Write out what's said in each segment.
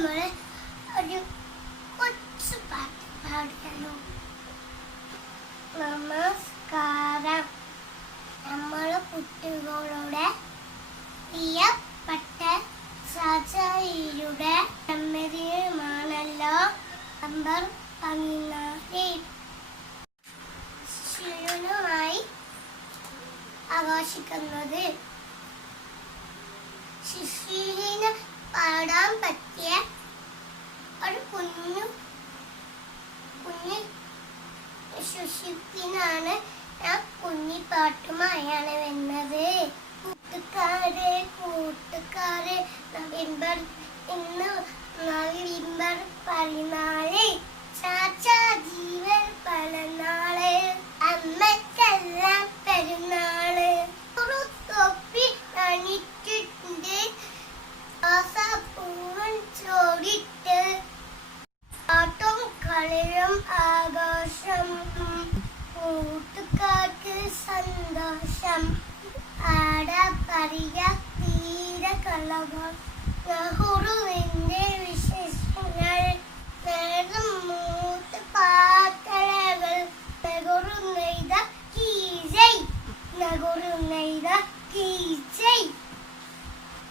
നമ്മൾ ഒരു കൊച്ചു പാട്ട് പാടിയാലോ? നമസ്കാരം. നമ്മൾ കുട്ടികളുടെ പ്രിയപ്പെട്ട സജയുടെ ജന്മദിനമാണല്ലോ നമ്പർ പതിനാല്. ശിവനുമായി ആഘോഷിക്കുന്നത് ശിശുവിന് പാടാൻ പറ്റിയ ഒരു കുഞ്ഞു കുഞ്ഞു ശുശിപ്പിനാണ് ഞാൻ കുഞ്ഞിപ്പാട്ടുമായാണ് വന്നത്. കൂട്ടുകാരെ കൂട്ടുകാരെ നവംബർ ഇന്ന് നവംബർ പതിനാല് കളിയും ആഘോഷം. കൂട്ടുകാട്ടിൽ സന്തോഷം. ആടപ്പറിയ തീര കളകൾ നെഹ്റുവിന്റെ വിശേഷങ്ങൾ.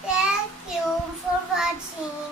Thank you for watching.